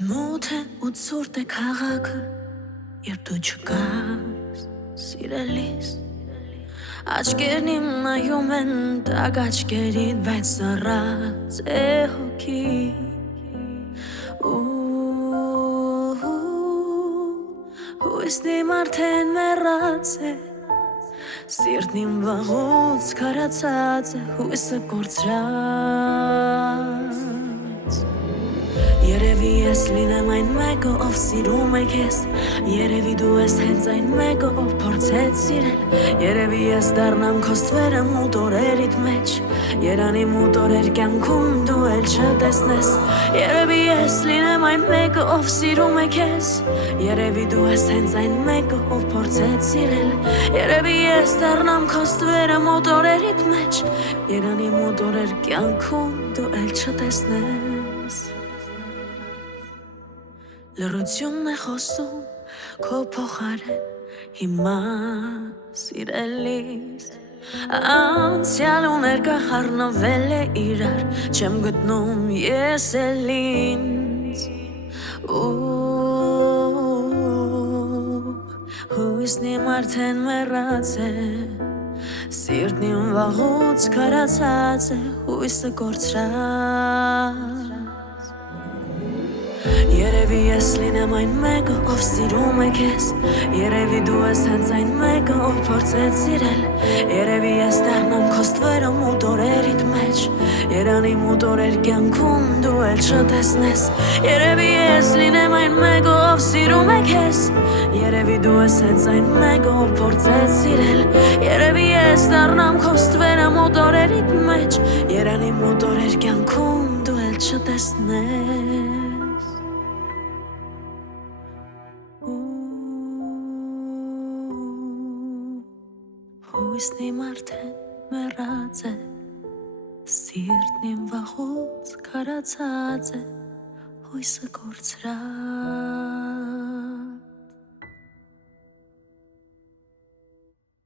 Մութ է ու ցուրտ է քաղաքը, երբ դու չկաս, սիրելիս Աչքերն իմ նայում են տակ աչքերիդ, բայց սառած է հոգի Հույսն իմ արդեն մեռած է Սիրտն իմ վաղուց քարացած է Հույսը կորցրած Երևի ես լինեմ այն մեկը, ով սիրում է քեզ Երևի դու ես հենց այն մեկը, ով փորձեց սիրել Երևի ես դառնամ քո ստվերը մութ օրերիդ մեջ Երանի մութ օրեր կյանքում դու էլ չտեսնես Երևի ես լինեմ այն մեկը, ով սիրում է քեզ Երևի դու ես հենց այն մեկը, ով փորձեց սիրել Երևի ես դառնամ քո ստվերը մութ օրերիդ մեջ Երանի մութ օրեր կյանքում դու էլ չտեսնես Լռությունն է խոսում քո փոխարեն հիմա սիրելիս Անցյալ ու ներկա խառնվել է իրար չեմ գտնում ես էլ ինձ Հույսն իմ արդեն մեռած է Սիրտն իմ վաղուց քարացած է Հույսը կորցրած Երևի ես լինեմ այն մեկը, ով սիրում է քեզ Երևի դու ես հենց այն մեկը, ով փորձեց սիրել Երևի ես դառնամ քո ստվերը մութ օրերիդ մեջ Երանի մութ օրեր կյանքում դու էլ չտեսնես Երևի ես լինեմ այն մեկը, ով սիրում է քեզ Երևի դու ես հենց այն մեկը, ով փորձեց սիրել Երևի ես դառնամ քո ստվերը մութ օրերիդ մեջ Երանի մութ օրեր կյանքում դու էլ չտեսնես Հույսն իմ արդեն մեռած է Սիրտն իմ վաղուց քարացած է Հույսը կորցրած